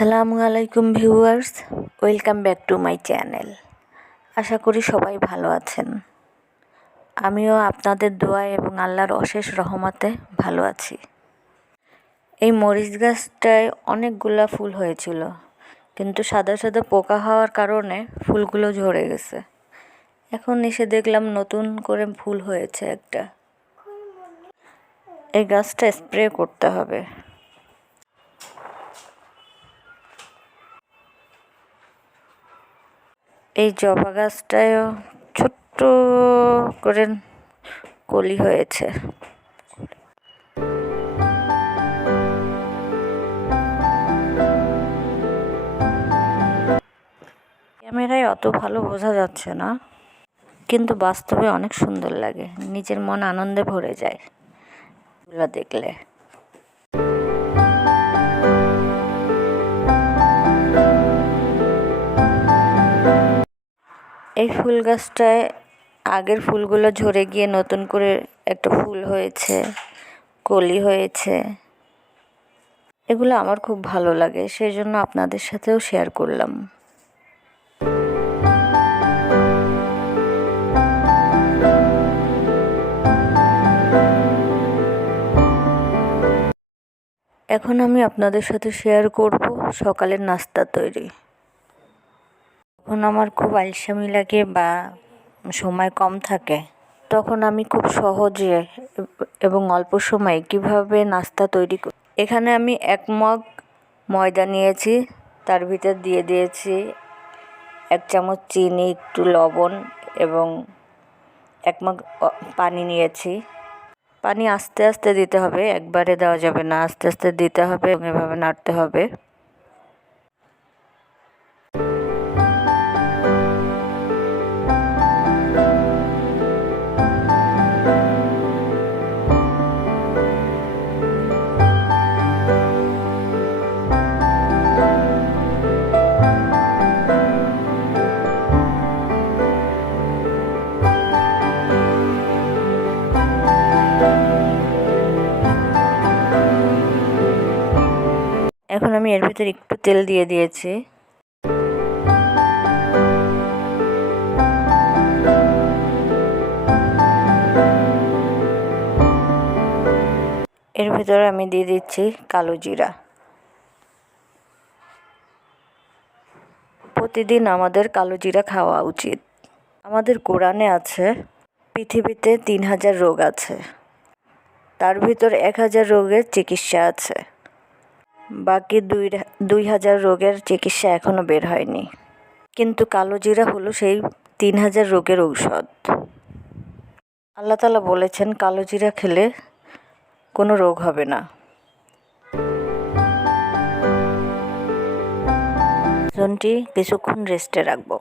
আসসালামু আলাইকুম viewers, welcome back to my channel. আশা করি সবাই ভালো আছেন। আমিও আপনাদের দোয়া এবং আল্লাহর অশেষ রহমতে ভালো আছি। এই মরিচ গাছটায় অনেকগুলা ফুল হয়েছিল, কিন্তু সাদা সাদা পোকা হওয়ার কারণে ফুলগুলো ঝরে গেছে। এখন এসে দেখলাম নতুন করে ফুল হয়েছে একটা। এই গাছটা স্প্রে করতে হবে। এই জবা গাছটায়ও ছোট্ট করে কলি হয়েছে। ক্যামেরায় অত ভালো বোঝা যাচ্ছে না, কিন্তু বাস্তবে অনেক সুন্দর লাগে। নিজের মন আনন্দে ভরে যায়। দেখলে। এই ফুল গাছটায় আগের ফুলগুলো ঝরে গিয়ে নতুন করে একটা ফুল হয়েছে, কলি হয়েছে। এগুলো আমার খুব ভালো লাগে সেই জন্য আপনাদের সাথেও শেয়ার করলাম। এখন আমি আপনাদের সাথে শেয়ার করব সকালের নাস্তা তৈরি। যখন আমার খুব আলসামি লাগে বা সময় কম থাকে, তখন আমি খুব সহজে এবং অল্প সময়ে কীভাবে নাস্তা তৈরি করি এখানে আমি এক মগ ময়দা নিয়েছি, তার ভিতর দিয়ে দিয়েছি এক চামচ চিনি, একটু লবণ এবং এক মগ পানি নিয়েছি। পানি আস্তে আস্তে দিতে হবে, একবারে দেওয়া যাবে না, আস্তে আস্তে দিতে হবে এবং এভাবে নাড়তে হবে। এর ভিতরে একটু তেল দিয়ে দিয়েছি। এর ভিতরে আমি দিয়ে দিচ্ছি কালো জিরা। প্রতিদিন আমাদের কালো জিরা খাওয়া উচিত। আমাদের কোরআনে আছে, পৃথিবীতে তিন হাজার রোগ আছে। তার ভিতর এক হাজার রোগের চিকিৎসা আছে। বাকি দুই দুই হাজার রোগের চিকিৎসা এখনও বের হয়নি। কিন্তু কালো জিরা হলো সেই তিন হাজার রোগের ঔষধ। আল্লাহ তালা বলেছেন, কালো জিরা খেলে কোনো রোগ হবে না। জনটি কিছুক্ষণ রেস্টে রাখব।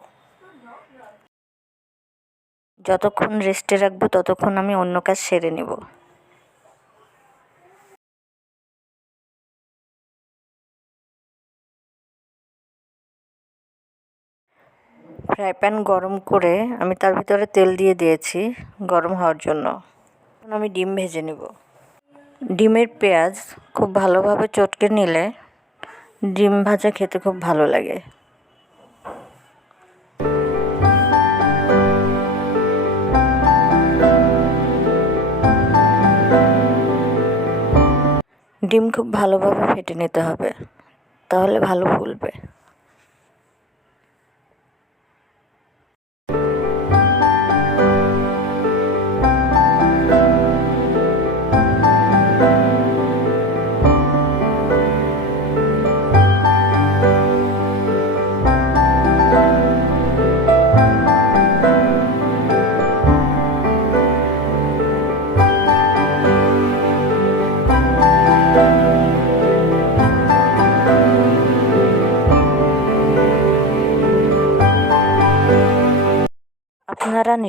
যতক্ষণ রেস্টে রাখব, ততক্ষণ আমি অন্য কাজ সেরে নেব। ফ্রাই প্যান গরম করে আমি তার ভিতরে তেল দিয়ে দিয়েছি গরম হওয়ার জন্য। এখন আমি ডিম ভেজে নেব। ডিমের পেঁয়াজ খুব ভালোভাবে চটকে নিলে ডিম ভাজা খেতে খুব ভালো লাগে। ডিম খুব ভালোভাবে ফেটে নিতে হবে, তাহলে ভালো ফুলবে।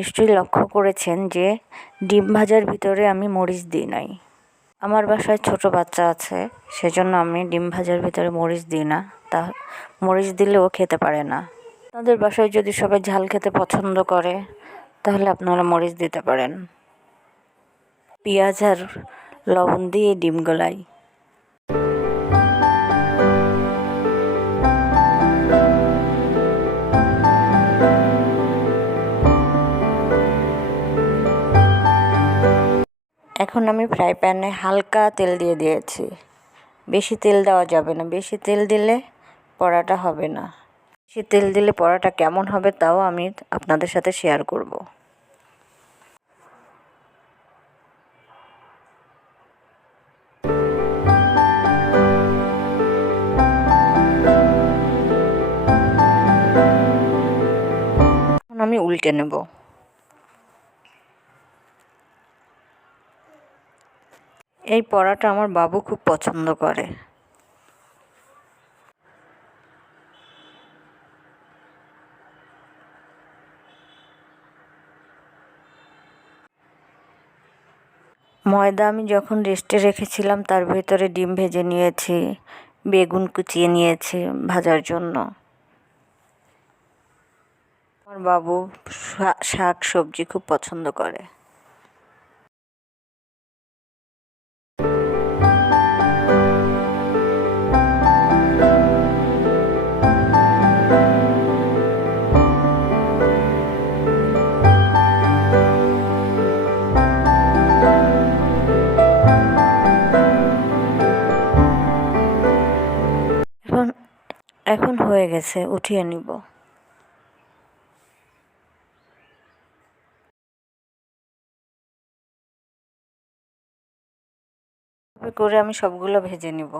নিশ্চয়ই লক্ষ্য করেছেন যে ডিম ভাজার ভিতরে আমি মরিচ দিই নাই। আমার বাসায় ছোট বাচ্চা আছে, সেজন্য আমি ডিম ভাজার ভিতরে মরিচ দিই না। তা মরিচ দিলেও খেতে পারে না। আপনাদের বাসায় যদি সবাই ঝাল খেতে পছন্দ করে, তাহলে আপনারা মরিচ দিতে পারেন। পেঁয়াজ আর লবণ দিয়ে ডিম গলাই। এখন আমি ফ্রাই প্যানে হালকা তেল দিয়ে দিয়েছি। বেশি তেল দেওয়া যাবে না। বেশি তেল দিলে পরাটা হবে না। বেশি তেল দিলে পরাটা কেমন হবে তাও আমি আপনাদের সাথে শেয়ার করব। আমি উল্টে নেব। এই পড়াটা আমার বাবু খুব পছন্দ করে। ময়দা আমি যখন রেস্টে রেখেছিলাম, তার ভেতরে ডিম ভেজে নিয়েছি, বেগুন কুচিয়ে নিয়েছি ভাজার জন্য। আমার বাবু শাক সবজি খুব পছন্দ করে। এখন এখন হয়ে গেছে উঠিয়ে নিব। করে আমি সবগুলো ভেজে নিব।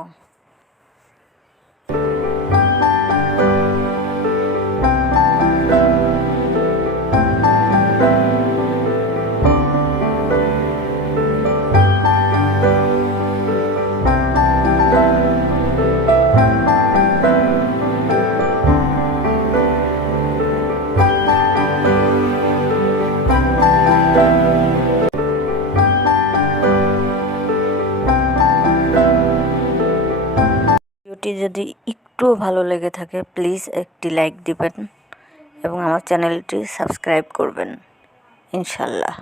যদি একটুও ভালো লেগে থাকে প্লিজ একটি লাইক দিবেন এবং আমার চ্যানেলটি সাবস্ক্রাইব করবেন। ইনশাল্লাহ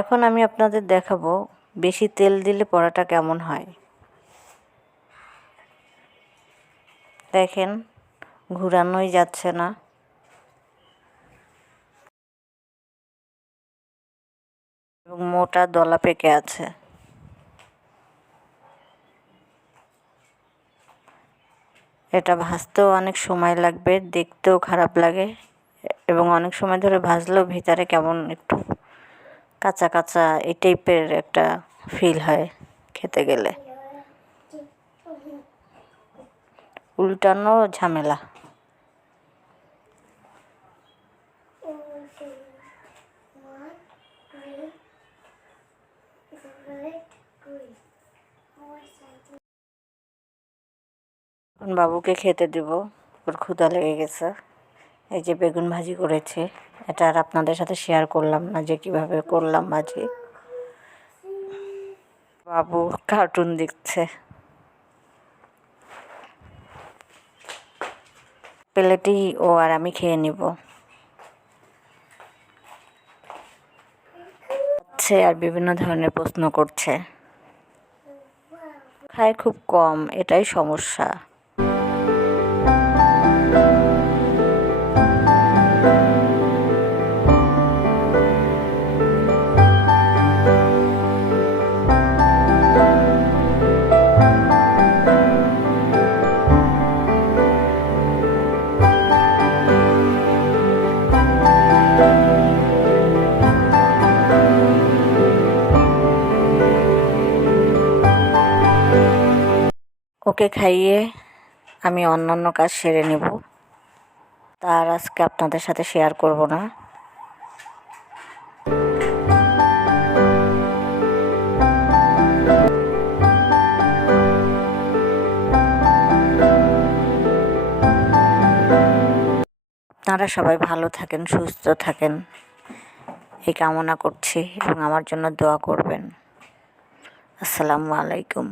এখন আমি আপনাদের দেখাবো বেশি তেল দিলে পরাটা কেমন হয়। দেখেন, ঘুরানোই যাচ্ছে না। এবং মোটা দলা পেকে আছে। এটা ভাজতেও অনেক সময় লাগবে, দেখতেও খারাপ লাগে এবং অনেক সময় ধরে ভাজলেও ভিতরে কেমন একটু কাঁচা কাঁচা এই টাইপের একটা ফিল হয় খেতে গেলে। উল্টানো ঝামেলা। বাবুকে খেতে দিব। ওর ক্ষুধা লেগে গেছে। এই যে বেগুন ভাজি করেছি, এটা আর আপনাদের সাথে শেয়ার করলাম না যে কীভাবে করলাম ভাজি। বাবু কার্টুন দেখছে। প্লেটেই ও আর আমি খেয়ে নিব। হচ্ছে আর বিভিন্ন ধরনের প্রশ্ন করছে। খায় খুব কম, এটাই সমস্যা। ওকে খাইয়ে আমি অন্যান্য কাজ সেরে নেব। তার আজকে আপনাদের সাথে শেয়ার করব না। আপনারা সবাই ভালো থাকেন, সুস্থ থাকেন। এই কামনা করছি এবং আমার জন্য দোয়া করবেন। আসসালামু আলাইকুম।